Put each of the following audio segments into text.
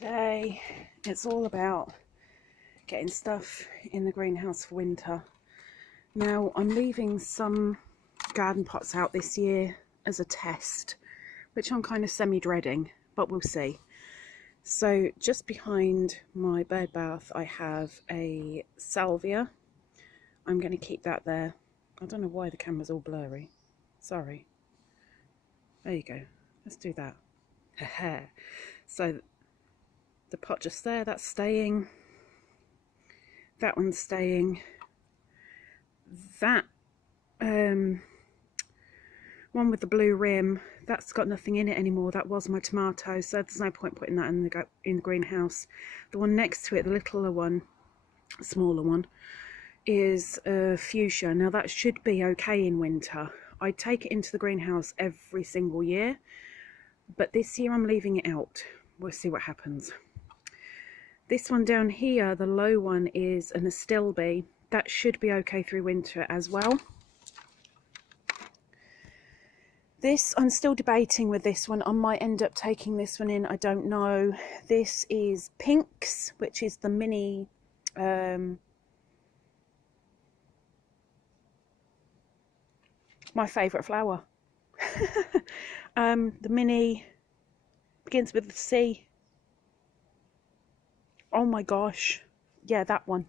Today it's all about getting stuff in the greenhouse for winter. Now I'm leaving some garden pots out this year as a test, which I'm kind of semi-dreading, but we'll see. So just behind my bird bath I have a salvia. I'm going to keep that there. I don't know why the camera's all blurry. Sorry. There you go. Let's do that. So the pot just there, that's staying. That one's staying. That one with the blue rim, that's got nothing in it anymore. That was my tomato, so there's no point putting that in the greenhouse. The one next to it, the littler one, smaller one, is fuchsia. Now that should be okay in winter. I take it into the greenhouse every single year, but this year I'm leaving it out. We'll see what happens. This one down here, the low one, is an astilbe. That should be okay through winter as well. This, I'm still debating with this one. I might end up taking this one in, I don't know. This is Pinks, which is the mini my favourite flower. The mini begins with the C. Oh my gosh, yeah, that one.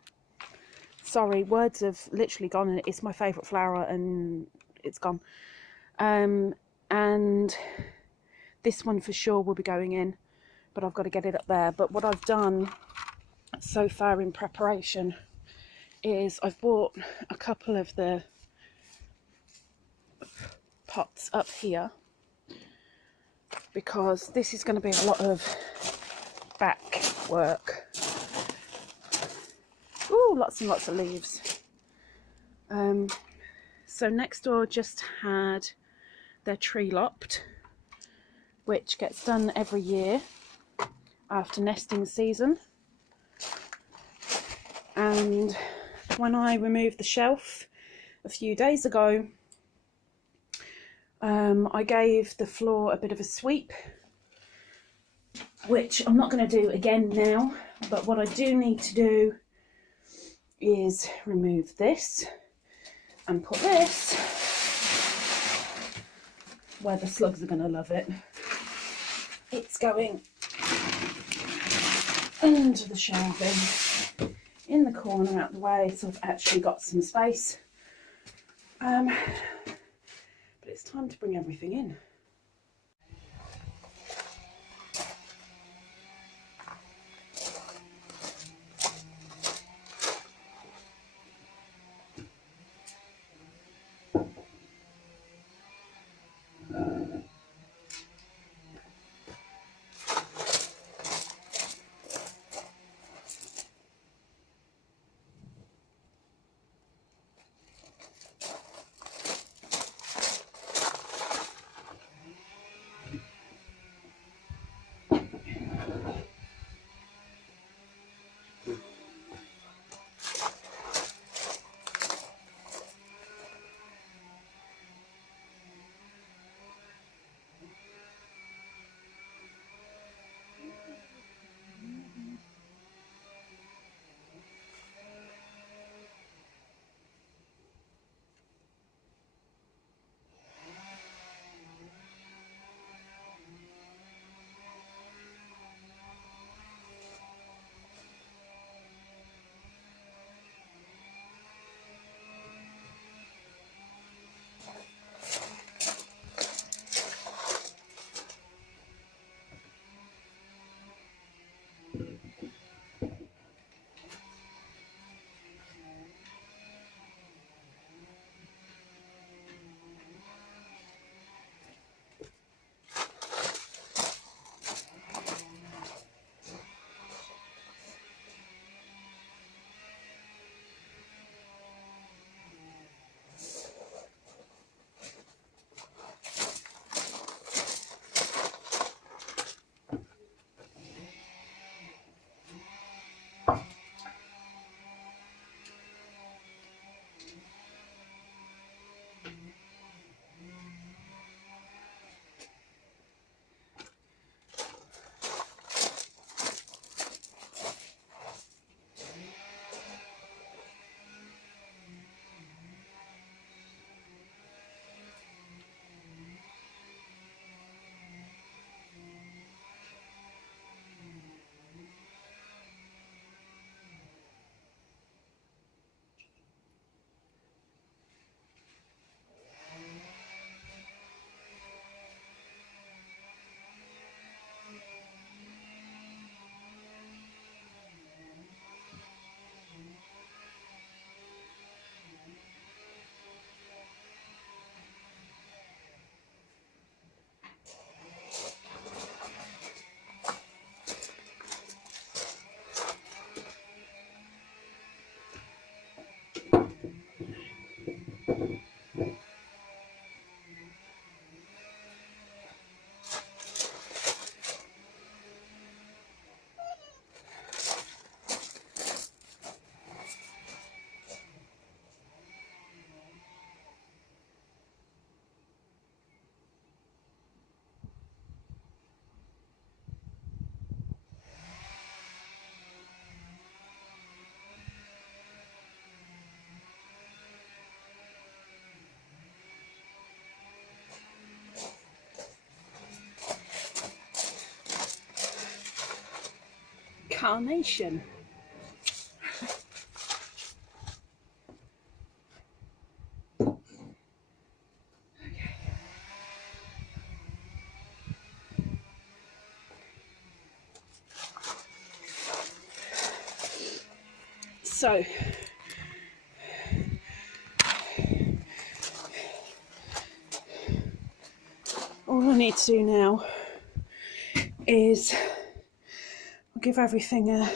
Sorry, words have literally gone, and it's my favourite flower and it's gone. And this one for sure will be going in, but I've got to get it up there. But what I've done so far in preparation is I've bought a couple of the pots up here, because this is going to be a lot of back work. Ooh, lots and lots of leaves. So next door just had their tree lopped, which gets done every year after nesting season. And when I removed the shelf a few days ago, I gave the floor a bit of a sweep, which I'm not going to do again now, but what I do need to do is remove this and put this where the slugs are going to love it. It's going under the shelving in the corner out the way, so I've actually got some space. But it's time to bring everything in. carnation. So all I need to do now is give everything a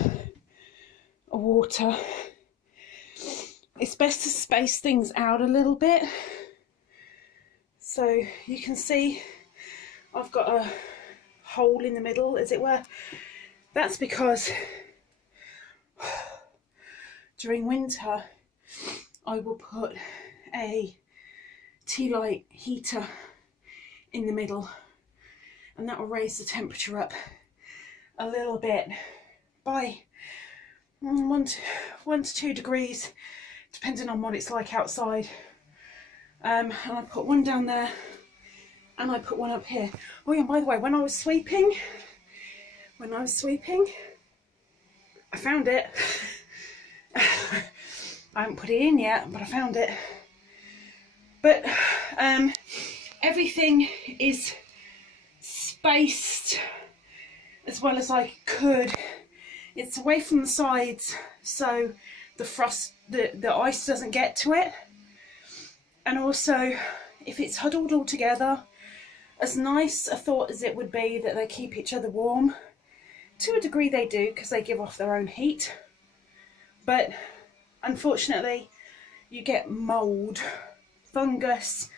water. It's best to space things out a little bit. So you can see I've got a hole in the middle, as it were. That's because during winter I will put a tea light heater in the middle, and that will raise the temperature up a little bit by 1 to 2 degrees, depending on what it's like outside. And I put one down there and I put one up here. Oh yeah, by the way, when I was sweeping, I found it. I haven't put it in yet, but I found it. But everything is spaced as well as I could. It's away from the sides, so the frost, the ice doesn't get to it. And also, if it's huddled all together, as nice a thought as it would be that they keep each other warm, to a degree they do, because they give off their own heat. But unfortunately, you get mold, fungus.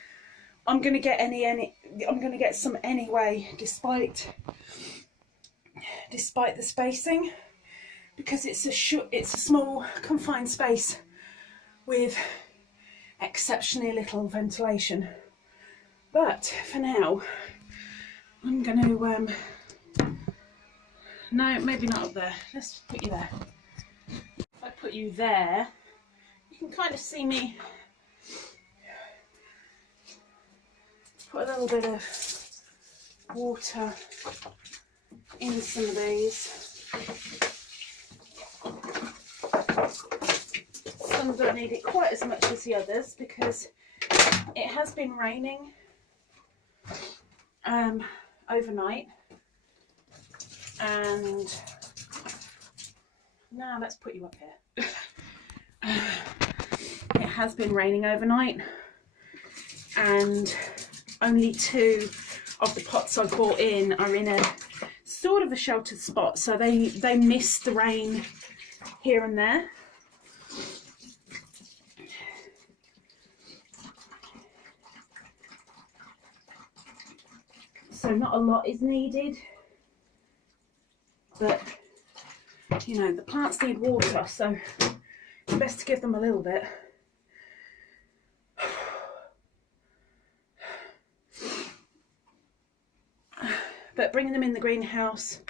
I'm gonna get I'm gonna get some anyway, despite the spacing, because it's a small confined space with exceptionally little ventilation. But for now, I'm going to no, maybe not up there. Let's put you there. If I put you there, you can kind of see me put a little bit of water in some of these. Some don't need it quite as much as the others because it has been raining overnight. And now let's put you up here. It has been raining overnight, and only 2 of the pots I bought in are in a sort of a sheltered spot, so they miss the rain here and there. So not a lot is needed, but you know, the plants need water, so it's best to give them a little bit. But bringing them in the greenhouse,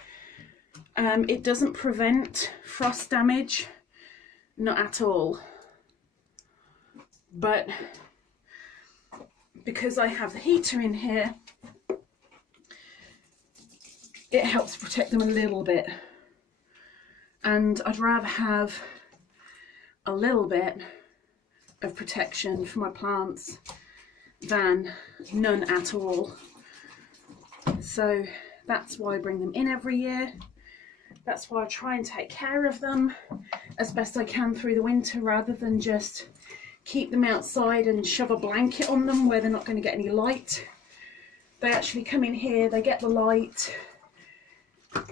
it doesn't prevent frost damage, not at all. But because I have the heater in here, it helps protect them a little bit. And I'd rather have a little bit of protection for my plants than none at all. So that's why I bring them in every year. That's why I try and take care of them as best I can through the winter, rather than just keep them outside and shove a blanket on them where they're not going to get any light. They actually come in here, they get the light.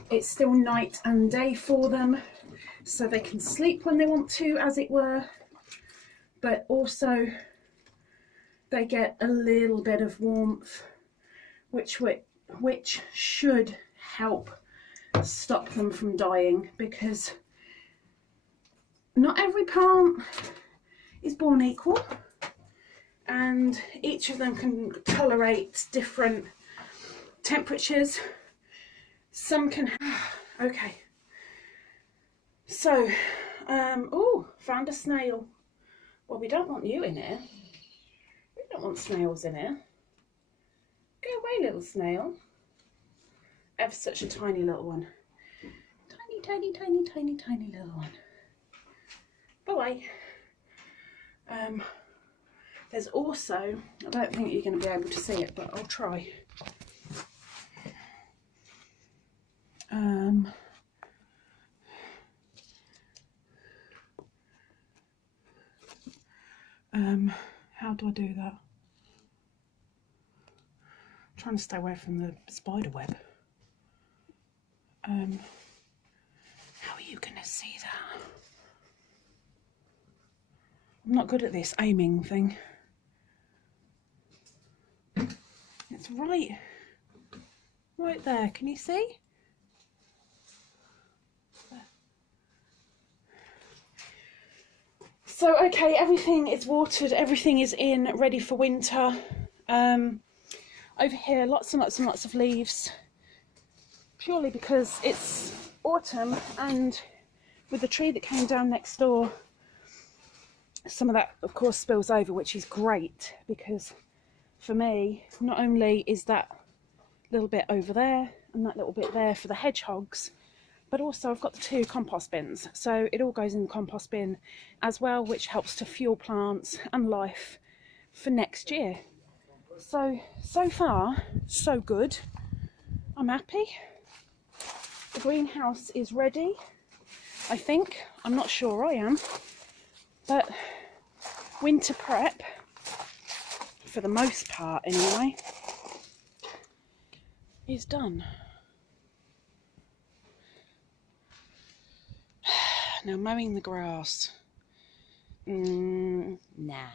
It's still night and day for them, so they can sleep when they want to, as it were, but also they get a little bit of warmth, which should help stop them from dying, because not every plant is born equal, and each of them can tolerate different temperatures. Some can okay, so oh, found a snail. Well, we don't want you in here. We don't want snails in here. Go away, little snail. Ever such a tiny little one. tiny, tiny, tiny, tiny little one. Bye. There's also, I don't think you're going to be able to see it, but I'll try. How do I do that? I'm trying to stay away from the spider web. How are you going to see that? I'm not good at this aiming thing. It's right there. Can you see? So, okay, everything is watered, everything is in, ready for winter. Over here, lots and lots and lots of leaves, purely because it's autumn, and with the tree that came down next door, some of that, of course, spills over, which is great, because for me, not only is that little bit over there and that little bit there for the hedgehogs, but also I've got the 2 compost bins, so it all goes in the compost bin as well, which helps to fuel plants and life for next year. So far, so good. I'm happy. The greenhouse is ready, I think. I'm not sure I am, but winter prep, for the most part anyway, is done. Now mowing the grass. Nah.